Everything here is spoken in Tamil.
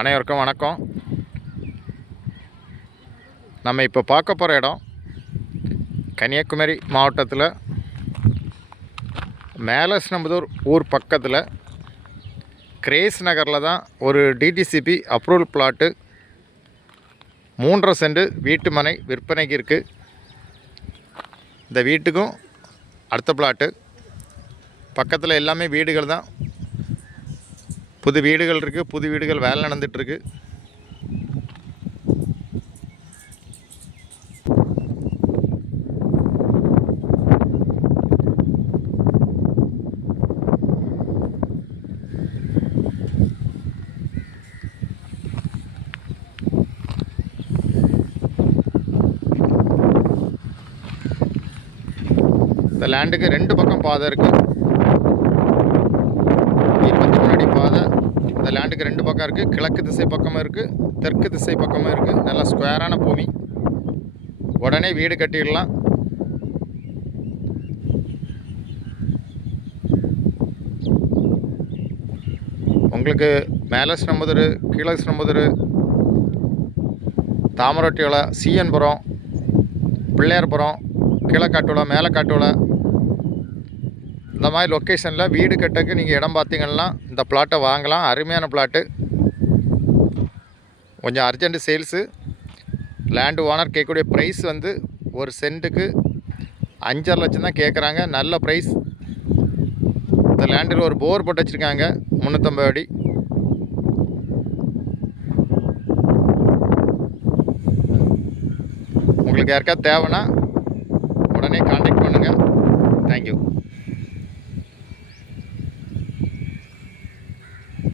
அனைவருக்கும் வணக்கம். நம்ம இப்போ பார்க்க போகிற இடம் கன்னியாகுமரி மாவட்டத்தில். மேலஸ்நம்புதூர் ஊர் பக்கத்தில் கிரேஸ் நகரில் தான் ஒரு டிடிசிபி அப்ரூவல் பிளாட்டு மூன்றரை சென்ட் வீட்டு மனை விற்பனைக்கு இருக்குது இந்த வீட்டுக்கும் அடுத்த பிளாட்டு பக்கத்தில் எல்லாமே வீடுகள் தான். புது வீடுகள் இருக்குது புது வீடுகள் வேலை நடந்துகிட்ருக்கு இந்த லேண்டுக்கு ரெண்டு பக்கம் பாதை இருக்குது இருபத்தி மூணு அடி பாதை இந்த லேண்டுக்கு ரெண்டு பக்கம் இருக்குது கிழக்கு திசை பக்கமும் இருக்குது தெற்கு திசை பக்கமும் இருக்குது நல்லா ஸ்கொயரான பூமி. உடனே வீடு கட்டிடலாம். உங்களுக்கு மேலே ஸ்ரம்புதூர் கீழே ஸ்ரம்புதூர் தாமரொட்டியோலை சீயன்புரம் பிள்ளையார்புரம் கீழக்காட்டுவலை மேலக்காட்டுவலை இந்த மாதிரி லொக்கேஷனில் வீடு கட்டக்கு நீங்கள் இடம் பார்த்தீங்கன்னா இந்த பிளாட்டை வாங்கலாம். அருமையான பிளாட்டு கொஞ்சம் அர்ஜென்ட் சேல்ஸு லேண்டு ஓனர் கேட்கக்கூடிய ப்ரைஸ் வந்து ஒரு சென்ட்டுக்கு அஞ்சரை லட்சம் தான் கேட்குறாங்க. நல்ல ப்ரைஸ் இந்த லேண்டில் ஒரு போர் போட்டு வச்சுருக்காங்க. முந்நூற்றம்பது அடி. உங்களுக்கு யாருக்கா தேவைன்னா உடனே காண்டாக்ட் பண்ணுங்கள் தேங்க்யூ